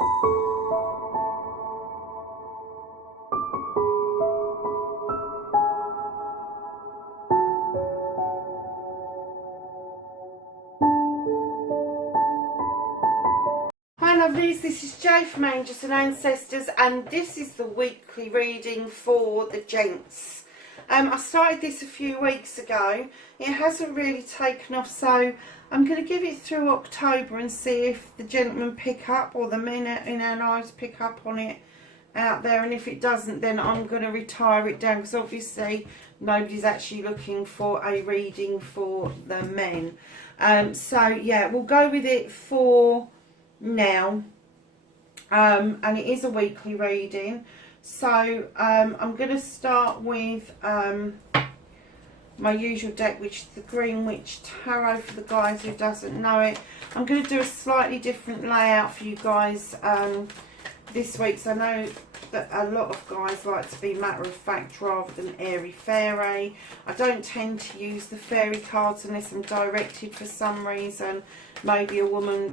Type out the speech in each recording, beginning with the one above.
Hi lovelies, this is Jo from Angels and Ancestors, and this is the weekly reading for the gents. I started this a few weeks ago. It hasn't really taken off, so I'm going to give it through October and see if the gentlemen pick up, or the men in our lives pick up on it out there, and if it doesn't, then I'm going to retire it down, because obviously nobody's actually looking for a reading for the men. So yeah, we'll go with it for now, and it is a weekly reading. So I'm going to start with my usual deck, which is the Green Witch Tarot for the guys who doesn't know it. I'm going to do a slightly different layout for you guys this week, so I know that a lot of guys like to be matter of fact rather than airy fairy. I don't tend to use the fairy cards unless I'm directed for some reason. Maybe a woman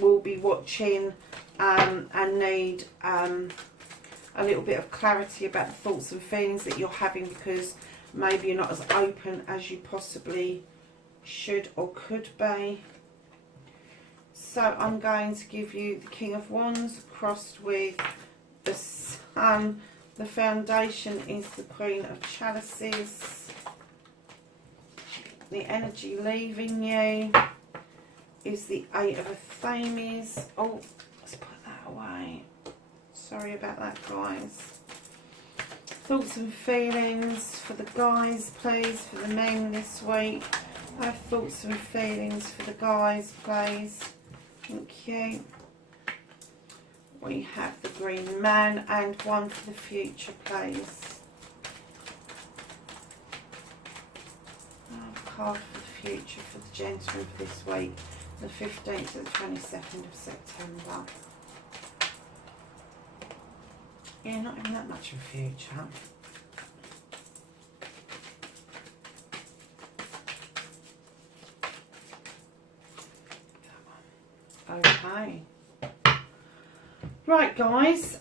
will be watching and need a little bit of clarity about the thoughts and feelings that you're having, because maybe you're not as open as you possibly should or could be. So I'm going to give you the King of Wands crossed with the Sun. The foundation is the Queen of Chalices. The energy leaving you is the Eight of Athames. Oh, let's put that away. Sorry about that, guys. Thoughts and feelings for the guys, please, for the men this week. I have thoughts and feelings for the guys, please. Thank you. We have the Green Man, and one for the future, please. Card for the future for the gentleman for this week, the 15th to the 22nd of September. Yeah, not even that much of a future. Okay. Right, guys,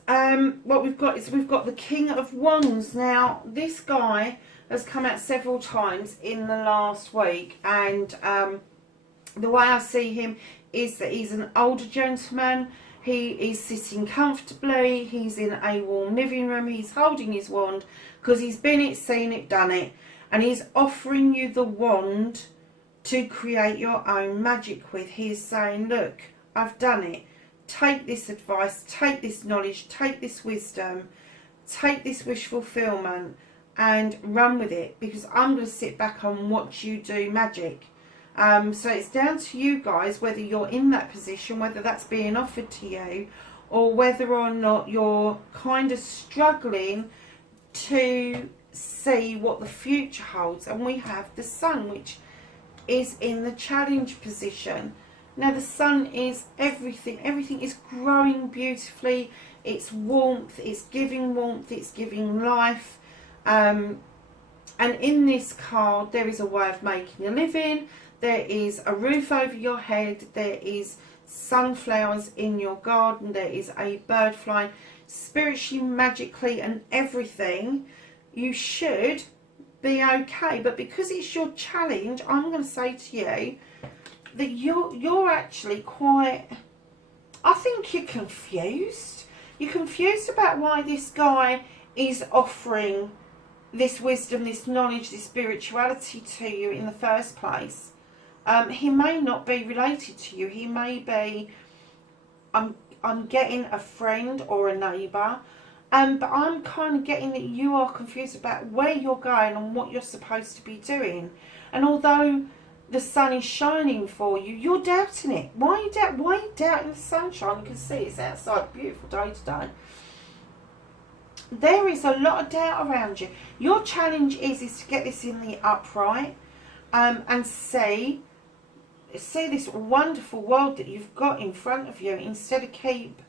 what we've got is we've got the King of Wands. Now, this guy has come out several times in the last week, and the way I see him is that he's an older gentleman. He is sitting comfortably, he's in a warm living room, he's holding his wand because he's been it, seen it, done it, and he's offering you the wand to create your own magic with. He's saying, look, I've done it. Take this advice, take this knowledge, take this wisdom, take this wish fulfillment and run with it, because I'm going to sit back and watch you do magic. So it's down to you guys whether you're in that position, whether that's being offered to you, or whether or not you're kind of struggling to see what the future holds. And we have the Sun, which is in the challenge position. Now the Sun is everything. Everything is growing beautifully. It's warmth, it's giving life. And in this card there is a way of making a living. There is a roof over your head. There is sunflowers in your garden. There is a bird flying. Spiritually, magically and everything, you should be okay. But because it's your challenge, I'm going to say to you that you're actually quite, I think you're confused. You're confused about why this guy is offering this wisdom, this knowledge, this spirituality to you in the first place. He may not be related to you. He may be, I'm getting a friend or a neighbour, but I'm kind of getting that you are confused about where you're going and what you're supposed to be doing. And although the sun is shining for you, you're doubting it. Why are you doubting the sunshine? You can see it's outside, beautiful day today. There is a lot of doubt around you. Your challenge is to get this in the upright, and see this wonderful world that you've got in front of you, instead of keep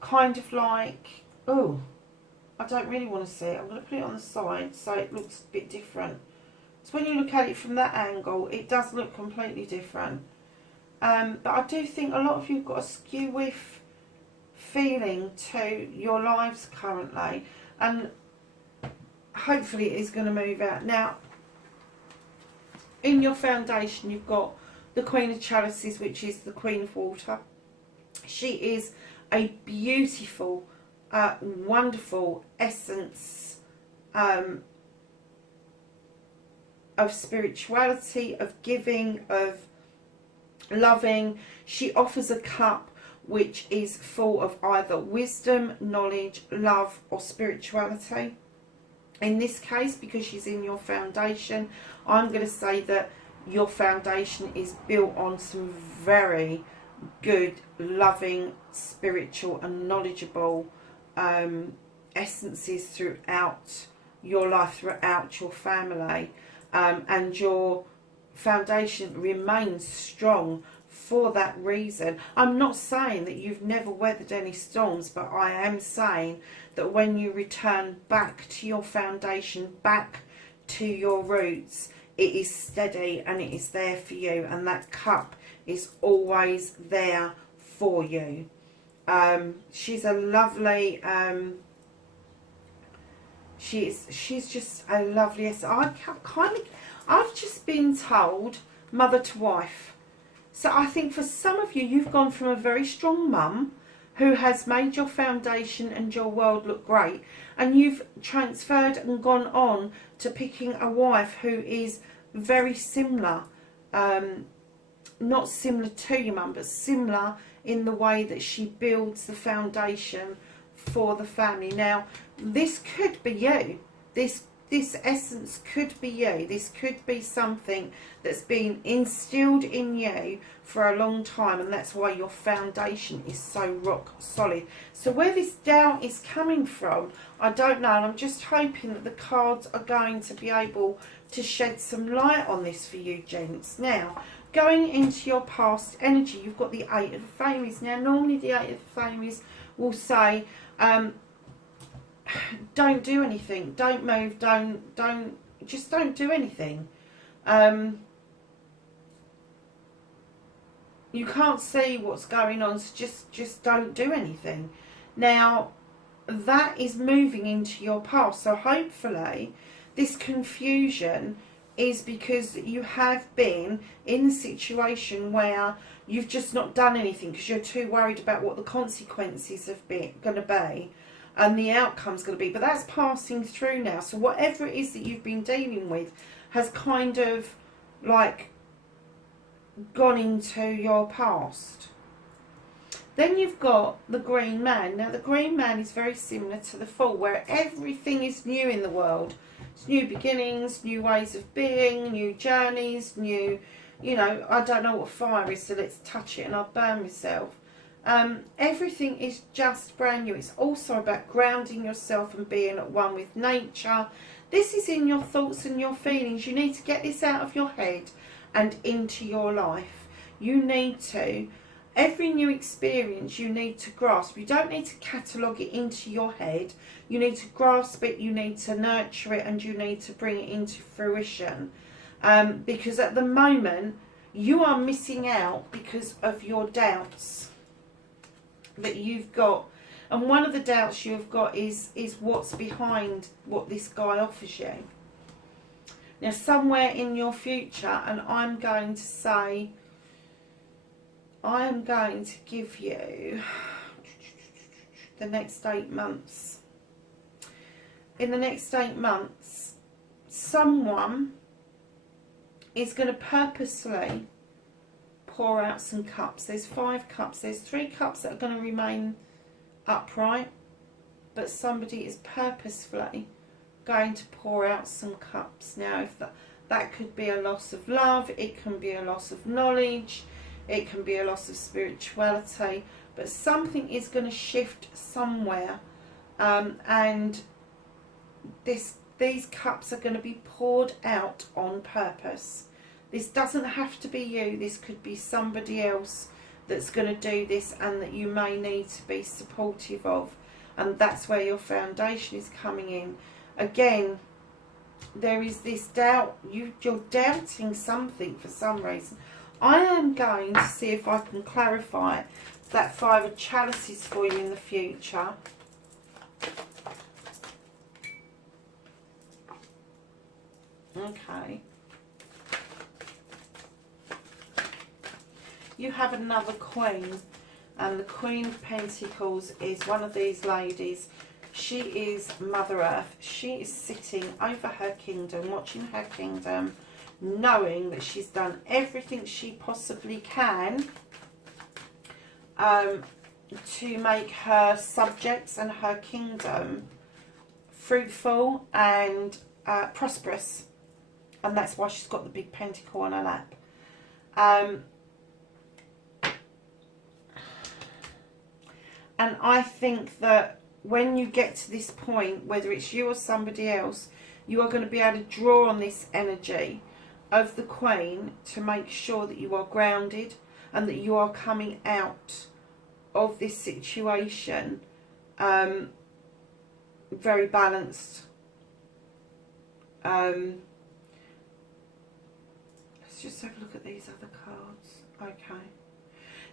kind of like, oh, I don't really want to see it. I'm going to put it on the side so it looks a bit different. So when you look at it from that angle, it does look completely different. But I do think a lot of you have got a skew with feeling to your lives currently, and hopefully it is going to move out. Now, in your foundation, you've got the Queen of Chalices, which is the Queen of Water. She is a beautiful, wonderful essence of spirituality, of giving, of loving. She offers a cup which is full of either wisdom, knowledge, love, or spirituality. In this case, because she's in your foundation, I'm going to say that your foundation is built on some very good, loving, spiritual and knowledgeable essences throughout your life, throughout your family, and your foundation remains strong for that reason. I'm not saying that you've never weathered any storms, but I am saying that when you return back to your foundation, back to your roots, it is steady and it is there for you, and that cup is always there for you. She's a lovely, she's just a lovely, I've just been told mother to wife. So I think for some of you, you've gone from a very strong mum who has made your foundation and your world look great, and you've transferred and gone on to picking a wife who is very similar, not similar to your mum, but similar in the way that she builds the foundation for the family. Now, this could be you. This essence could be you. This could be something that's been instilled in you for a long time, and that's why your foundation is so rock solid. So where this doubt is coming from, I don't know, and I'm just hoping that the cards are going to be able to shed some light on this for you, gents. Now, going into your past energy, you've got the Eight of Fairies. Now, normally the Eight of Fairies will say, don't do anything, don't move, just don't do anything. You can't see what's going on, so just don't do anything. Now, that is moving into your past, so hopefully this confusion is because you have been in the situation where you've just not done anything because you're too worried about what the consequences have been going to be and the outcome's going to be. But that's passing through now, so whatever it is that you've been dealing with has kind of like gone into your past. Then you've got the Green Man. Now the Green Man is very similar to the Fool, where everything is new in the world. It's new beginnings, new ways of being, new journeys, new, you know, I don't know what fire is, so let's touch it and I'll burn myself. Everything is just brand new. It's also about grounding yourself and being at one with nature. This is in your thoughts and your feelings. You need to get this out of your head and into your life. You need to, every new experience you need to grasp. You don't need to catalogue it into your head. You need to grasp it, you need to nurture it, and you need to bring it into fruition. Because at the moment, you are missing out because of your doubts that you've got. And one of the doubts you've got is what's behind what this guy offers you. Now, somewhere in your future, and I'm going to say, I am going to give you the next 8 months. In the next 8 months, someone is going to purposely pour out some cups. There's 5 cups. There's 3 cups that are going to remain upright, but somebody is purposefully going to pour out some cups. Now, if that could be a loss of love, it can be a loss of knowledge, it can be a loss of spirituality, but something is going to shift somewhere, and these cups are going to be poured out on purpose. This doesn't have to be you. This could be somebody else that's going to do this and that you may need to be supportive of, and that's where your foundation is coming in. Again, there is this doubt. You're doubting something for some reason. I am going to see if I can clarify it that Five of Chalices for you in the future. Okay. You have another Queen, and the Queen of Pentacles is one of these ladies. She is Mother Earth. She is sitting over her kingdom, watching her kingdom, knowing that she's done everything she possibly can to make her subjects and her kingdom fruitful and prosperous. And that's why she's got the big pentacle on her lap. And I think that when you get to this point, whether it's you or somebody else, you are going to be able to draw on this energy of the Queen to make sure that you are grounded and that you are coming out of this situation very balanced. Let's just have a look at these other cards. Okay.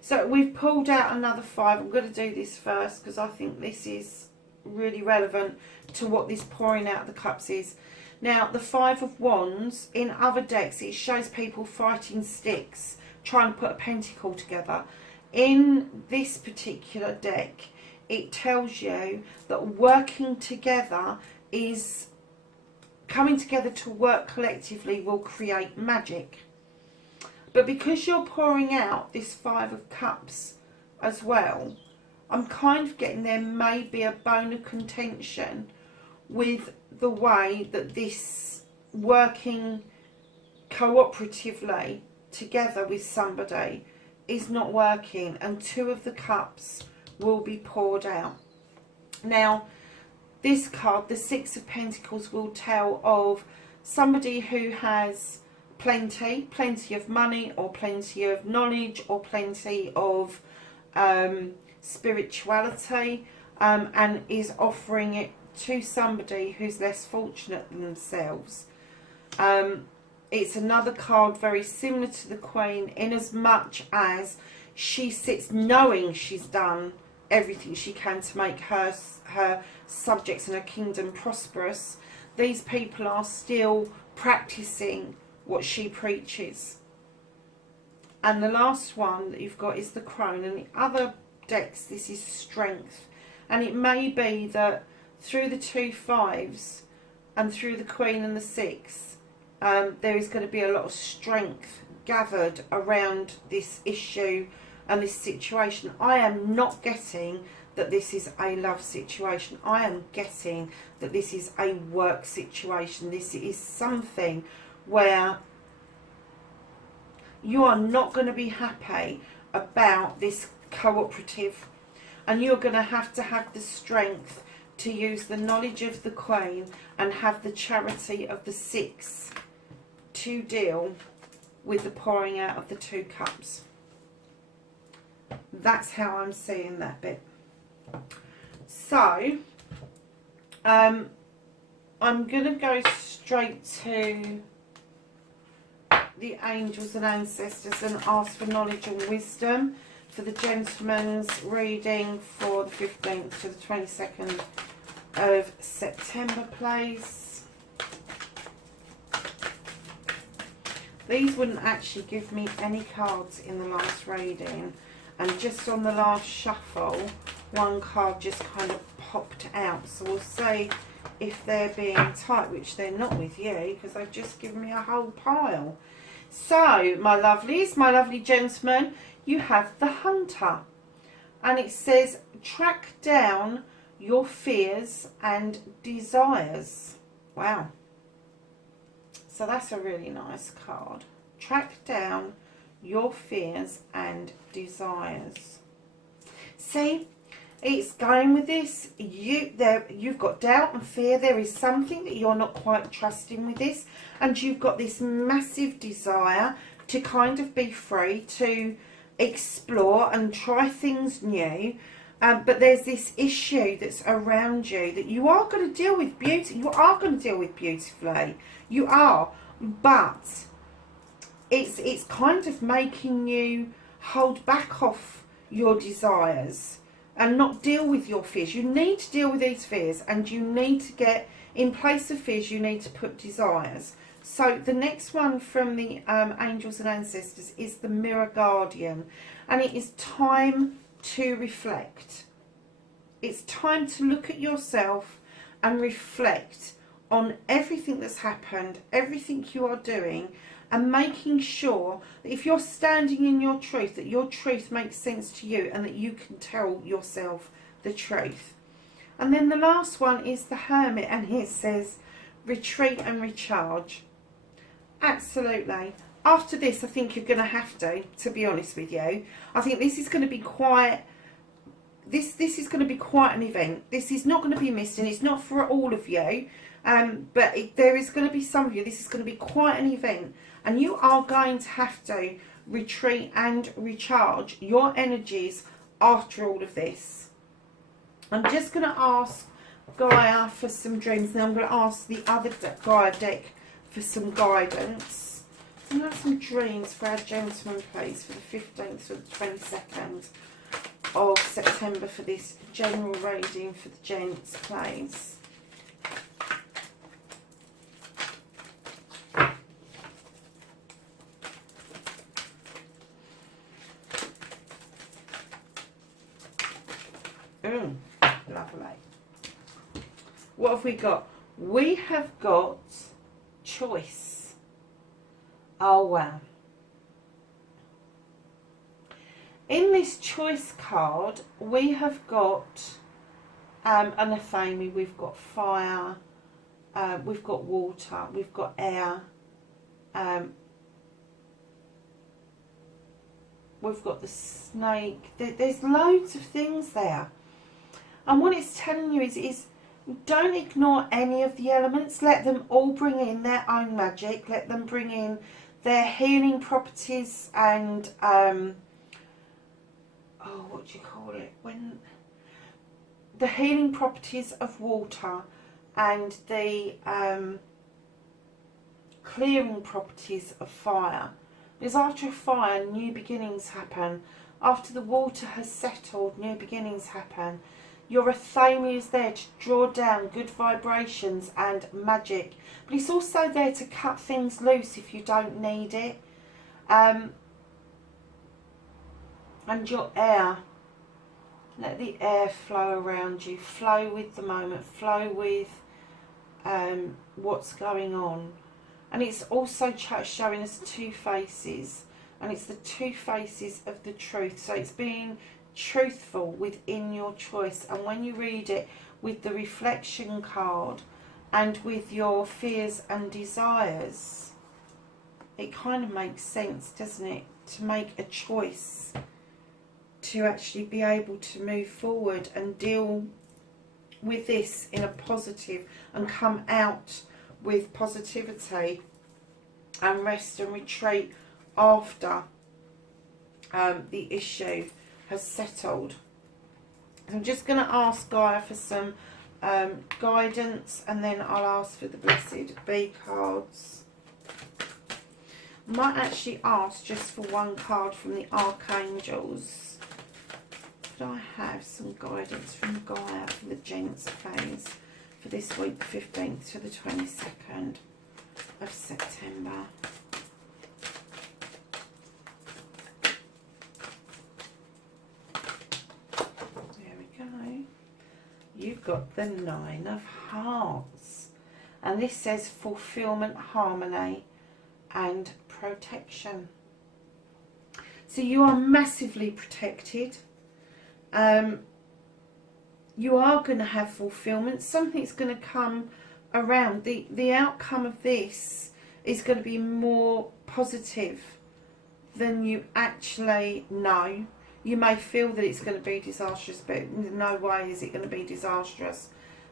So we've pulled out another 5. I'm going to do this first because I think this is really relevant to what this pouring out of the cups is. Now, the 5 of Wands, in other decks, it shows people fighting sticks, trying to put a pentacle together. In this particular deck, it tells you that working together is coming together to work collectively will create magic. But because you're pouring out this 5 of Cups as well, I'm kind of getting there may be a bone of contention with the way that this working cooperatively together with somebody is not working, and 2 of the Cups will be poured out. Now, this card, the 6 of Pentacles, will tell of somebody who has plenty of money, or plenty of knowledge, or plenty of spirituality, and is offering it to somebody who's less fortunate than themselves. It's another card very similar to the Queen, in as much as she sits knowing she's done everything she can to make her subjects and her kingdom prosperous. These people are still practicing what she preaches. And the last one that you've got is the Crone. And the other decks, this is strength. And it may be that through the 2 5s and through the Queen and the 6, there is going to be a lot of strength gathered around this issue and this situation. I am not getting that this is a love situation. I am getting that this is a work situation. This is something where you are not going to be happy about this cooperative, and you're going to have the strength to use the knowledge of the Queen and have the charity of the 6 to deal with the pouring out of the 2 Cups. That's how I'm seeing that bit. So I'm going to go straight to the angels and ancestors and ask for knowledge and wisdom for the gentleman's reading for the 15th to the 22nd of September, please. These wouldn't actually give me any cards in the last reading, and just on the last shuffle one card just kind of popped out, so we'll see if they're being tight, which they're not with you because they've just given me a whole pile. So, my lovelies, my lovely gentlemen, you have the Hunter. And it says, track down your fears and desires. Wow. So that's a really nice card. Track down your fears and desires. See, it's going with this. You've got doubt and fear. There is something that you're not quite trusting with this, and you've got this massive desire to kind of be free, to explore and try things new. But there's this issue that's around you that you are going to deal with You are going to deal with beautifully. You are, but it's kind of making you hold back off your desires and not deal with your fears. You need to deal with these fears, and you need to get, in place of fears, you need to put desires. So the next one from the angels and ancestors is the mirror guardian, and it is time to reflect. It's time to look at yourself and reflect on everything that's happened, everything you are doing, and making sure that if you're standing in your truth, that your truth makes sense to you and that you can tell yourself the truth. And then the last one is the hermit, and it says retreat and recharge. Absolutely. After this, I think you're going to have to be honest with you. I think this is going to be quite, this is going to be quite an event. This is not going to be missed, and it's not for all of you. But there is going to be some of you, this is going to be quite an event, and you are going to have to retreat and recharge your energies after all of this. I'm just going to ask Gaia for some dreams, and I'm going to ask the other Gaia deck for some guidance. I'm going to have some dreams for our gentlemen, please, for the 15th to the 22nd of September for this general reading for the gents, please. Lovely. What have we got? We have got choice. Oh wow. In this choice card, we have got an Athame, we've got fire, we've got water, we've got air, we've got the snake. There's loads of things there. And what it's telling you is don't ignore any of the elements. Let them all bring in their own magic. Let them bring in their healing properties and, what do you call it? When the healing properties of water and the clearing properties of fire. Because after a fire, new beginnings happen. After the water has settled, new beginnings happen. Your Athame is there to draw down good vibrations and magic. But it's also there to cut things loose if you don't need it. And your air. Let the air flow around you. Flow with the moment. Flow with what's going on. And it's also showing us two faces. And it's the two faces of the truth. So it's being truthful within your choice, and when you read it with the reflection card and with your fears and desires, it kind of makes sense, doesn't it, to make a choice to actually be able to move forward and deal with this in a positive and come out with positivity and rest and retreat after the issue has settled. I'm just going to ask Gaia for some guidance, and then I'll ask for the Blessed Bee cards. I might actually ask just for one card from the Archangels. Could I have some guidance from Gaia for the gents, please, for this week, the 15th to the 22nd of September? You've got the Nine of Hearts, and this says fulfillment, harmony and protection. So you are massively protected. You are going to have fulfillment. Something's going to come around. The outcome of this is going to be more positive than you actually know. You may feel that it's going to be disastrous, but in no way is it going to be disastrous.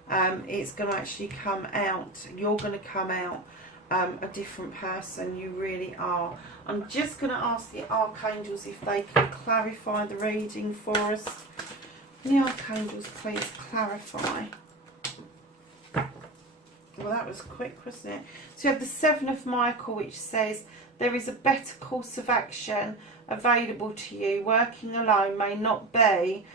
It's going to actually come out. You're going to come out a different person. You really are. I'm just going to ask the Archangels if they can clarify the reading for us. The Archangels, please clarify Well, that was quick, wasn't it? So you have the Seven of Michael, which says, there is a better course of action available to you. Working alone may not be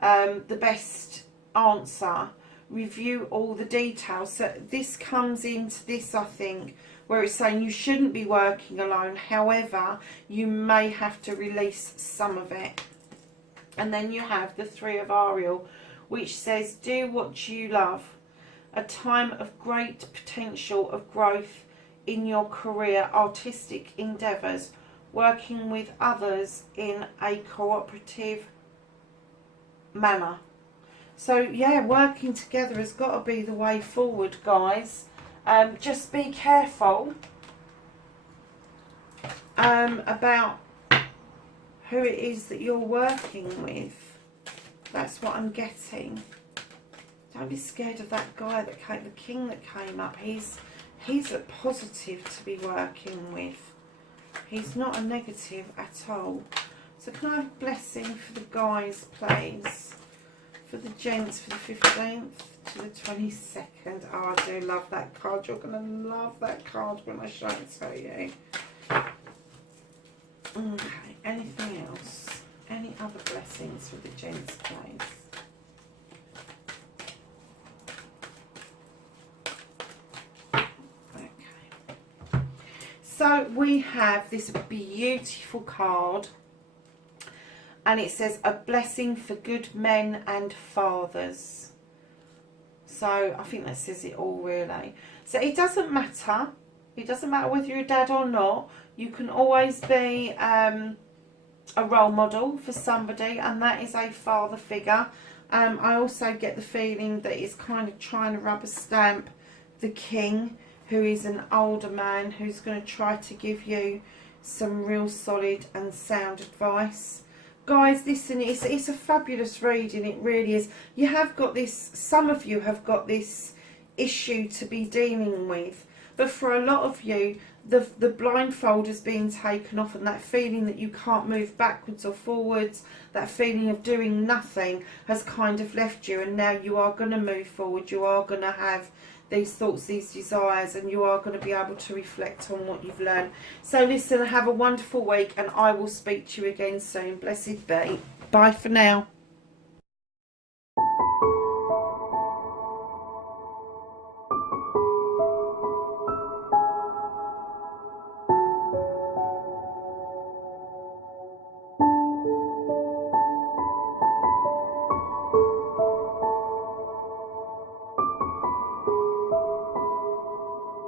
the best answer. Review all the details. So this comes into this, I think, where it's saying you shouldn't be working alone. However, you may have to release some of it. And then you have the Three of Ariel, which says, do what you love. A time of great potential of growth in your career, artistic endeavours, working with others in a cooperative manner. So yeah, working together has got to be the way forward, guys. Just be careful about who it is that you're working with. That's what I'm getting. Don't be scared of that guy that came, the king that came up. He's a positive to be working with. He's not a negative at all. So can I have a blessing for the guys, please? For the gents, for the 15th to the 22nd. Oh, I do love that card. You're going to love that card when I show it to you. Okay, anything else? Any other blessings for the gents, please? So we have this beautiful card, and it says a blessing for good men and fathers. So I think that says it all, really. So it doesn't matter. It doesn't matter whether you're a dad or not. You can always be a role model for somebody, and that is a father figure. I also get the feeling that it's kind of trying to rubber stamp the king, who is an older man who's going to try to give you some real solid and sound advice. Guys, listen, it's a fabulous reading, it really is. You have got this, some of you have got this issue to be dealing with, but for a lot of you, the blindfold has been taken off, and that feeling that you can't move backwards or forwards, that feeling of doing nothing has kind of left you, and now you are going to move forward, you are going to have these thoughts, these desires, and you are going to be able to reflect on what you've learned. So listen, have a wonderful week, and I will speak to you again soon. Blessed be. Bye for now.